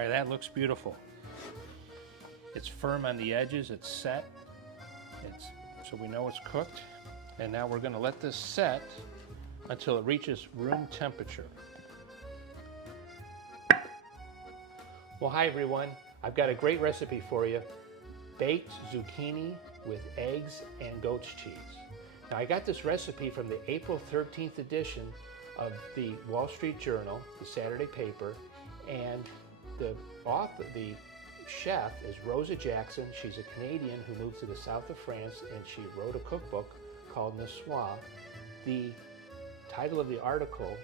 right, that looks beautiful. It's firm on the edges, it's set. So we know it's cooked. And now we're going to let this set until it reaches room temperature. Well, hi everyone. I've got a great recipe for you. Baked zucchini with eggs and goat's cheese. Now I got this recipe from the April 13th edition of the Wall Street Journal, the Saturday paper, and the author, the chef is Rosa Jackson. She's a Canadian who moved to the south of France, and she wrote a cookbook called Nicoise. The title of the article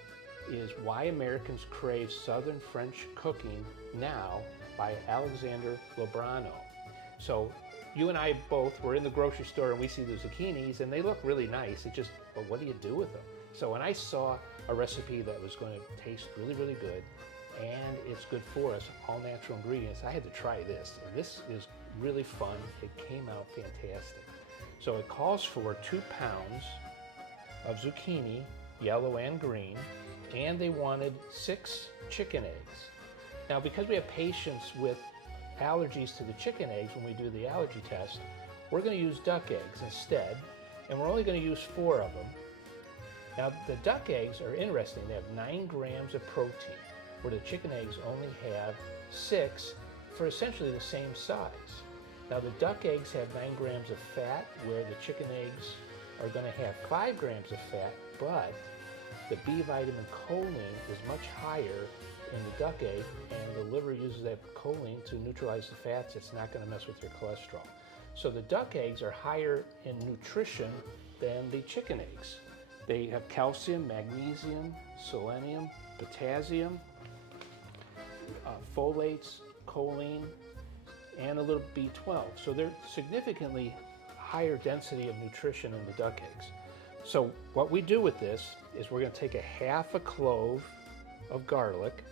is Why Americans Crave Southern French Cooking Now by Alexander Lobrano. So you and I both were in the grocery store and we see the zucchinis and they look really nice. It's just, but what do you do with them? So when I saw a recipe that was going to taste really, really good, and it's good for us, all natural ingredients, I had to try this. And this is really fun. It came out fantastic. So it calls for 2 pounds of zucchini, yellow and green, and they wanted 6 chicken eggs. Now, because we have patients with allergies to the chicken eggs when we do the allergy test, we're going to use duck eggs instead, and we're only going to use 4 of them. Now, the duck eggs are interesting. They have 9 grams of protein, where the chicken eggs only have 6 for essentially the same size. Now, the duck eggs have 9 grams of fat, where the chicken eggs are going to have 5 grams of fat, but the B vitamin choline is much higher in the duck egg, and the liver uses that choline to neutralize the fats. It's not going to mess with your cholesterol. So the duck eggs are higher in nutrition than the chicken eggs. They have calcium, magnesium, selenium, potassium, folates, choline, and a little B12. So they're significantly higher density of nutrition in the duck eggs. So what we do with this is we're going to take a half a clove of garlic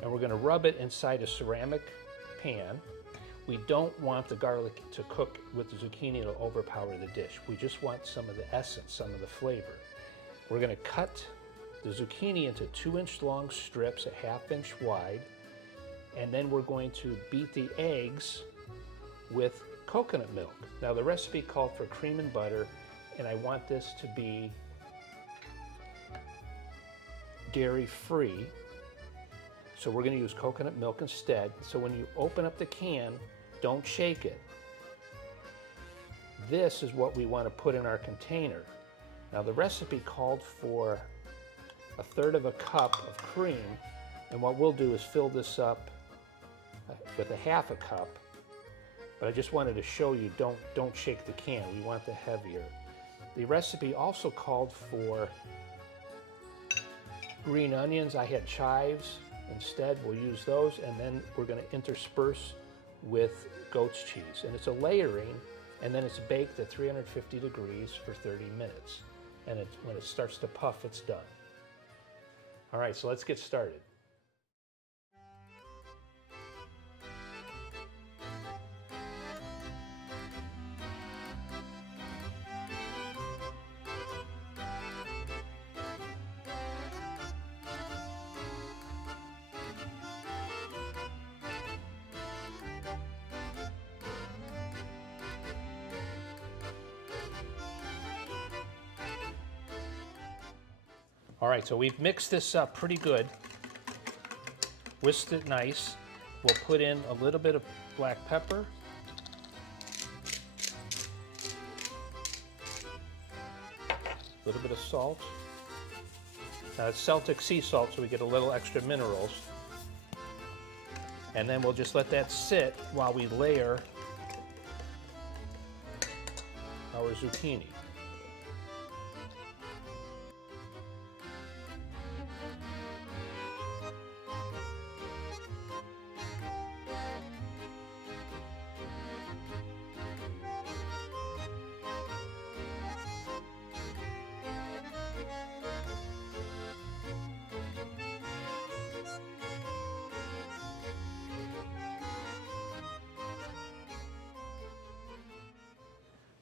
and we're going to rub it inside a ceramic pan. We don't want the garlic to cook with the zucchini. It'll overpower the dish. We just want some of the essence, some of the flavor. We're going to cut the zucchini into 2-inch long strips, a 1/2 inch wide, and then we're going to beat the eggs with coconut milk. Now the recipe called for cream and butter, and I want this to be dairy-free. So we're going to use coconut milk instead. So when you open up the can, don't shake it. This is what we want to put in our container. Now the recipe called for 1/3 cup of cream, and what we'll do is fill this up with a 1/2 cup. But I just wanted to show you, don't shake the can. We want the heavier. The recipe also called for green onions. I had chives. Instead, we'll use those, and then we're going to intersperse with goat's cheese. And it's a layering, and then it's baked at 350 degrees for 30 minutes. And when it starts to puff, it's done. All right, so let's get started. All right, so we've mixed this up pretty good, whisked it nice. We'll put in a little bit of black pepper, a little bit of salt. Now it's Celtic sea salt, so we get a little extra minerals. And then we'll just let that sit while we layer our zucchini.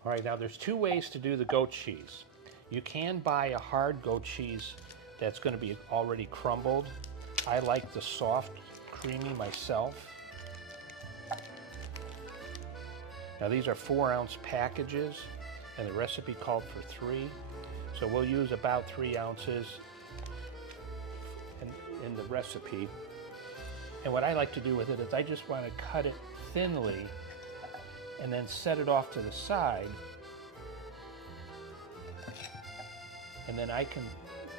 All right, now there's 2 ways to do the goat cheese. You can buy a hard goat cheese that's going to be already crumbled. I like the soft creamy myself. Now these are 4-ounce packages, and the recipe called for 3. So we'll use about 3 ounces in the recipe. And what I like to do with it is I just want to cut it thinly and then set it off to the side. And then I can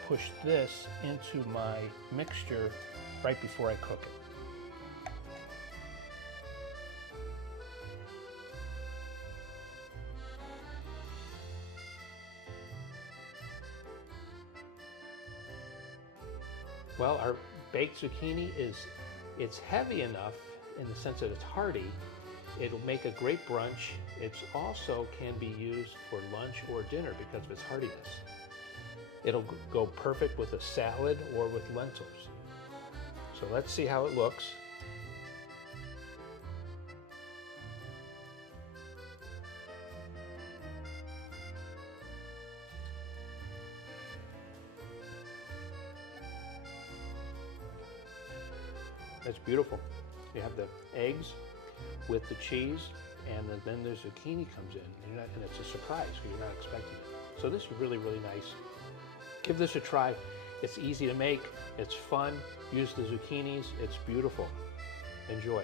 push this into my mixture right before I cook it. Well, our baked zucchini it's heavy enough in the sense that it's hearty. It'll make a great brunch. It also can be used for lunch or dinner because of its hardiness. It'll go perfect with a salad or with lentils. So let's see how it looks. It's beautiful. You have the eggs with the cheese, and then the zucchini comes in, and it's a surprise because you're not expecting it. So this is really, really nice. Give this a try. It's easy to make, it's fun. Use the zucchinis, it's beautiful. Enjoy.